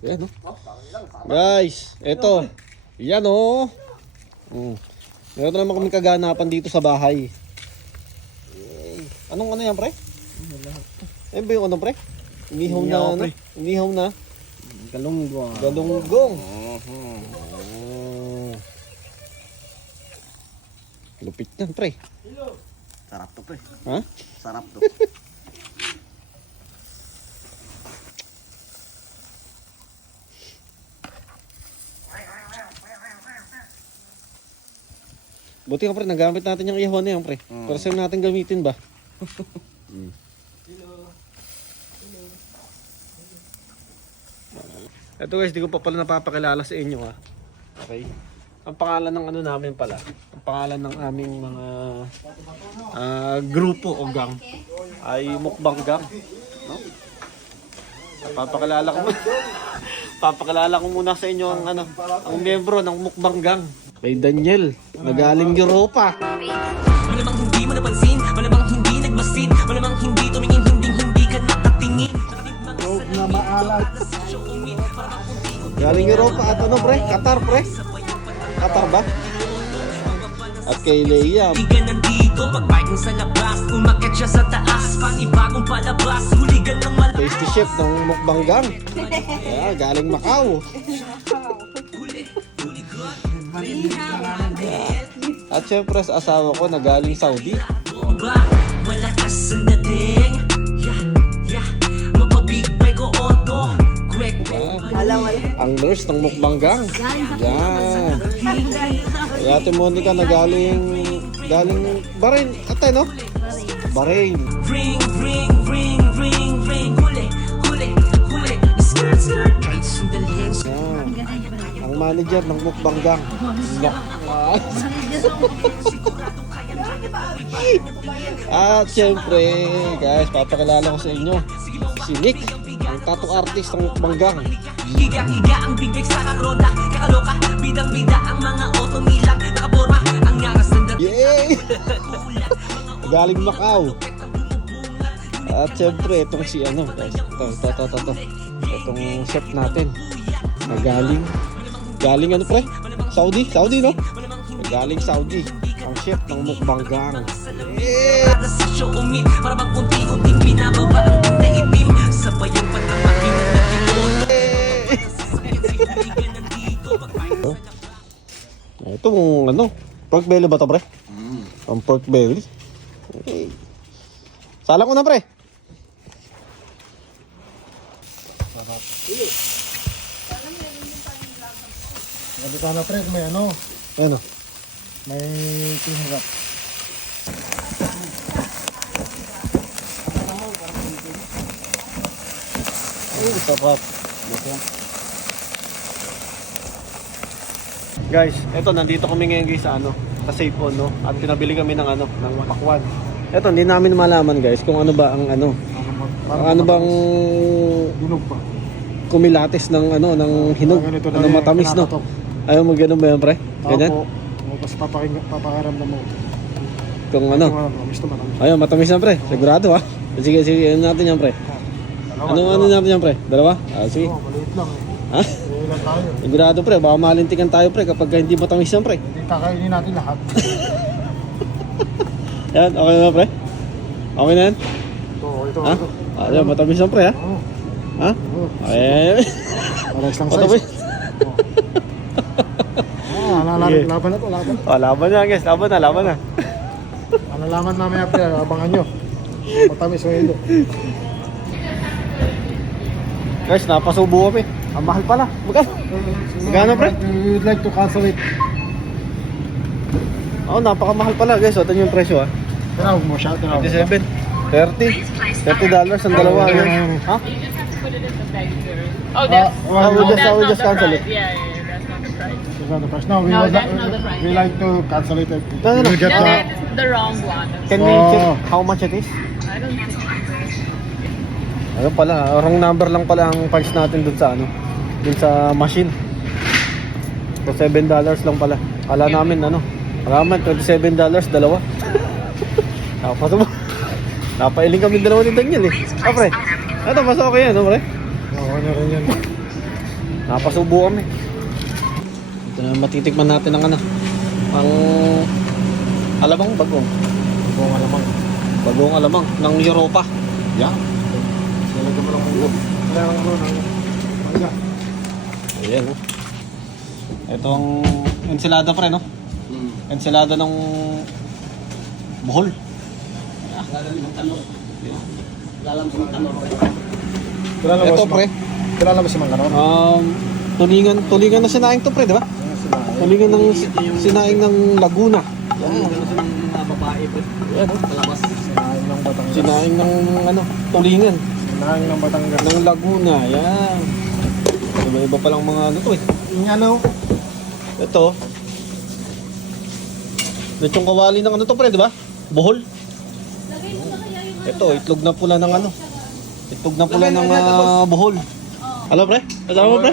Yan, oh. Guys, eto. Yan, oh. Meron naman kami kaganapan dito sa bahay. Anong ano yan, pre? Ayun ba yung ano, pre? Inihaw na, ano? Inihaw na. Galunggong. Galunggong. Lupit yan, pre. Sarap to, pre. Ha? Sarap to. Buti ka, pre, nagamit natin yung ihawan na yan, pre. Pero saan natin gamitin ba? Ito guys, di ko pa pala napapakilala sa inyo, ha. Okay? Ang pangalan ng ano namin pala, ang pangalan ng aming mga grupo o gang ay Mukbang Gang, no? Papakilala ko papakilala ko muna sa inyo ang ano, ang miyembro ng Mukbang Gang. Kay Daniel, nagaling Europa. Malamang hindi mo napansin, malamang hindi nagmasid, malamang hindi tumingin, hindi ka nakatingin. Huwag na maalat. Galing Europa at ano, pre? Qatar, pre? Qatar ba? At kay Leia. Hindi ka nandito, pag-bike mo sa labas, umakyat siya sa taas, panibagong palabas, huligan ng malas. Tasty chef ng Mukbang Gang. Yeah, galing Macau. At syempre sa asawa ko na galing Saudi. Malakas ang dating, mapabigbay ko auto, quick. Ang nurse ng Mukbang Gang. Yan. Kaya Ate Monica na galing Bahrain. Ate, no? Bahrain. Ring, ring, ring, ring, ring, huli, skirt, skirt, sandali. Yan. Ang manager ng Mukbang Gang. At syempre, guys, papakilala ko sa inyo si Nick, ang tattoo artist ng Mukbang Gang. Higa-higa ang bibig sa karoda, kakaloka, bidang-bida ang mga otomilang, nakaporma, ang nyangas ng dating. Yay! Galing Macau. At syempre, itong si ano, guys, ito. Itong chef natin na galing ano, pre? Saudi, no? Galing Saudi, ang chef ng Mukbang Gang. Para sa show umit, para bang unti-unting binababa ang naitim, sabay ang pagkamakin ng nagtipon. Itong ano, pork belly ba ito, pre? Ang pork belly. Okay. Salang ko na, pre. Sabi ka na, pre, may ano, Ano? may tinrap. Sarap. Guys, eto nandito kami ngayon guys sa ano, sa Safe On, no? At pinabili kami ng ano, ng pakwan. Eto, hindi namin malaman guys kung ano ba ang ano. Ano bang Dinog pa. kumilatis ng ano, ng hinog, Ganito na ano yung matamis, no? kinakatok. Ayaw mo ganun ba yan, pre? Ganyan? Opo. Tapos papakaramdam mo. Kung ano? Matamis to, matamis. Ayaw, matamis na, pre. Sigurado, ha? Sige, ano natin yan, pre? Ano natin yan, pre? Dalawa? Sige. Oo, maliit lang eh. Ha? Ilan tayo. Sigurado, pre. Baka malintikan tayo, pre, kapag hindi matamis yan, pre. Hindi kakainin natin lahat. Yan, okay na, pre? Okay na yan? Ito. Ha? Ayaw, matamis yan, pre, ha? Oo. Ha? Oo. Ayan. Pares lang Matamis. size. Sige. Laban na to, laban. Oh, laban na, guys. Laban na. Malalaman namin after, abangan nyo. Matamis o hindi. Guys, napasubo kami. Ang mahal pala. Magkano, pre? We would like to cancel it. Oh, napakamahal pala, guys. Ito yung presyo, ha? Tinawag mo siya, tinawag mo. 27. $30 ang dalawa. Ayun. Ha? Oh, that's, we'll just not the cancel price. it. Yeah, that's not the price. Is that the price? No, we No, would that's not the price. we like to cancel it. No. We get No, the, that's the wrong one. Can we Oh. check how much it is? I don't think. Ano pala, wrong number lang pala ang price natin dun sa ano, dun sa machine. So $7 lang pala. Kala namin ano, alaman $27 dalawa. Tapos mo. Napailing kami dalawa ni Daniel eh. Ah, pre. Ito, mas okay yan, no, pre? okay na rin yan. Napasubo kami. Ito na matitikman natin ang ano. Ang alamang bagong. Buong alamang. Bagong alamang ng Europa. Yan. Lalagyan mo lang ng ulo. Kailangan mo ng mangga. Ayan oh. Ito ang ensilada pre no? Ensilada ng Bohol. Kilala mo Ito si pre. Kilala mo si Manggaron? Tulingan na sinaing to pre, di ba? Tulingan ng sinaing ng Laguna. Yan oh. Sinaing ng Batangas. Sinaing ng ano, tulingan Sinaing ng Batangas. ng Laguna. Yan. Iba-iba pa lang mga ano to eh. Yung ano? Ito. Lechong kawali ng ano to pre, di ba? Bohol. Ito, itlog na pula ng ano. Itlog na pula ng Bohol. Alam pre? Alam mo pre?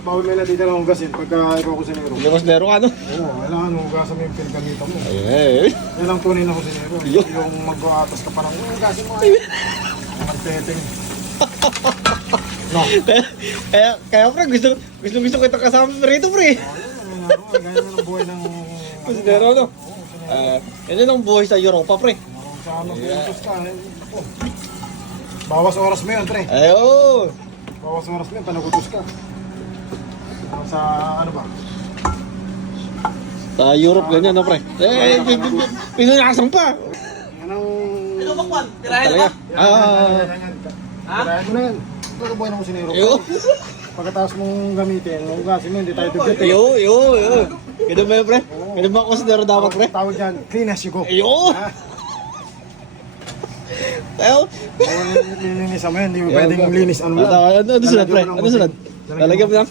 Bawal nila dito ng hugasin pagka ikaw kusinero. Yung ano? Oo, kailangan hugasan mo yung pinagamitan mo. Ay. Yan ang tunay na kusinero. Yung mag-atas ka pa ng hugasin mo ay. Magteteng. No. Kaya pre, gusto kita kasama rito pre. Ganyan ang buhay ng... Considero ano? Yan ang buhay sa Europa pre. Sa mag-utos ka. Oh. Bawas oras mo yun, pre. Ayun. Bawas oras mo yun, panagutos ka. Sa ano ba? Sa Europe ganyan no pre. Pinunyasan pa. Yan ang... Ito bakwan, Talaga. Tirahin mo na yan. Ito ang buhay ng kusinero. Yo. Pagkatapos mong gamitin, hugasin mo, hindi tayo dugit eh. Yo. Ganun ba yun pre? Ganun ba ang considero dapat pre? Tawag dyan, clean as you go. Yo. Tayo. Lininis mo yan, hindi mo pwedeng linis ano lang. Ano sunod pre? Ano sunod? Lalagyan mo lang?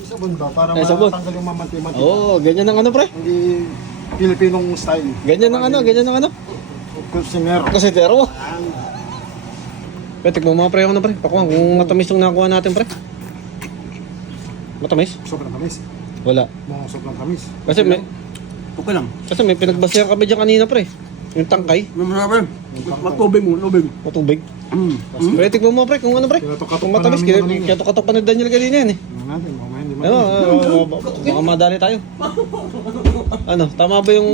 Sabon ba? Para Ay, sabon. matanggal yung mamanti-manti. Oo, ganyan ang ano pre? Hindi Pilipinong style. Ganyan ang ano? Kusinero. Considero. Pre, tignan mo mga pre ako na pre. Pakuha kung matamis yung nakuha natin pre. Matamis? Sobrang tamis. Wala. Mga sobrang tamis. Okay lang. Kasi may pinagbasihan kami dyan kanina pre. Yung tangkay, Masarap. Matubig mo, tubig. matubig. Mm. Pre, tignan mo pre kung ano pre. Kinatok-katok Kung pa matamis, namin yung kanina. kinatok-katok pa ni Daniel kanina yan eh. Tingnan natin, mamaya hindi Baka madali tayo. Ano, tama ba yung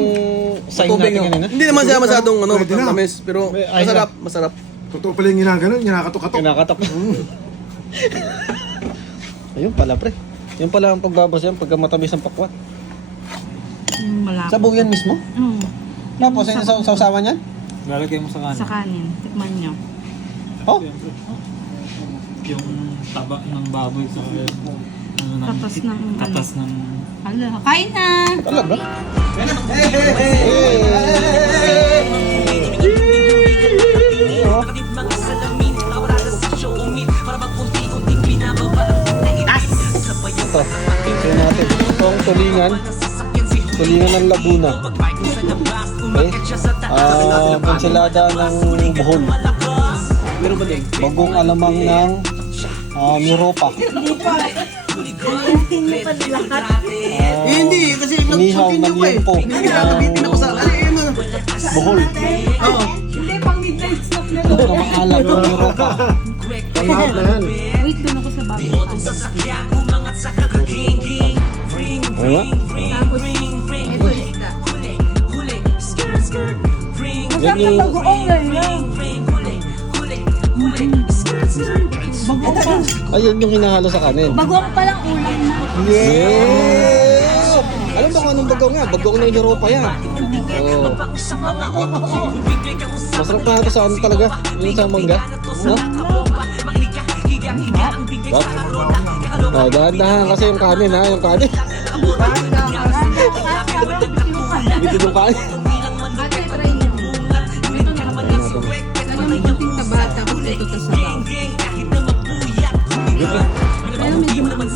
sign Matubig natin no? kanina? Hindi naman siya masyadong ano, Pwede na. matamis, pero Ay, masarap, masarap. Totoo pala yung ginaganon, ginakatok-katok. Kinakatok. Ayun pala pre. Yung pala ang pagbabasihan pagka matamis ang pakwat. Malapit. Sa buyan mismo? Tapos, ayun sa sausawan yan? Lalagay mo sa kanin. Sa kanin. Tikman nyo. Oh, Yung taba ng baboy sa Tatas ng tatas ng Hala, kain na! talaga? Nakatid mga salamin, nawala na sa show umit. Para bang unti-unting binababa ang naibig. Sabay ang Ito, ito natin. Ito ang tulingan. Tulingan ng Laguna. Okay. Ensilada ng Bohol. Meron ba din? Bagong alamang ng Europa. Hindi, kasi Inihaw nag-shooting ng nyo pa eh. liempo. Hindi nakakabitin ako sa, ano. Bohol. Oo. Hindi, pang midnight snack na Ito ang alam ng Europa. Lahat na yan. Wait, doon ako sa baboy. Ano? Tapos, ito isda. Yan yung Bagoong lang. Bagoong pa. ayun yung hinahalo sa kanin. Bagoong pa lang ulam na. Yes! Alam ba kung anong bagong nga? Bagong ng Europa yan. Oh. Masarap na ito sa ano talaga? Yung sa mangga. No? What? Oh, dahan-dahan kasi yung kanin ha, yung kanin. Bitin yung kanin. Ate, try nyo. Ito nakapagis. Lagyan mo kunting taba, tapos ito sa sabaw. Pero medyo matamis.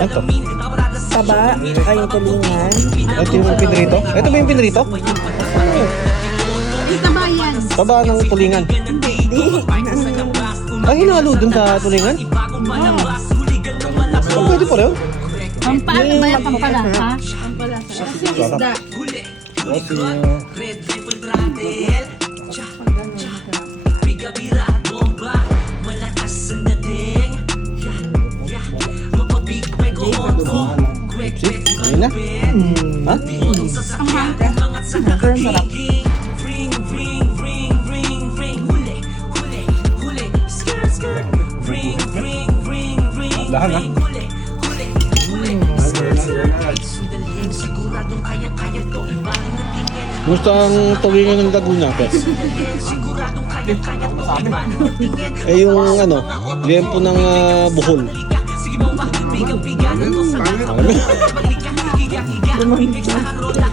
Ito. Taba, ay tulingan. Ito yung pinrito? Ito ba yung pinrito? Yung taba yan. Taba ng tulingan. Ay, hinalo dun sa tulingan? Oh, pwede pa rin. Pampaano ba yan? Pampalasa? Pampalasa. Kasi isda. Okay. Lahan ha. Gusto ang tuwingan ng Laguna, Pes? Eh yung ano, liempo ng Bohol. Pangit.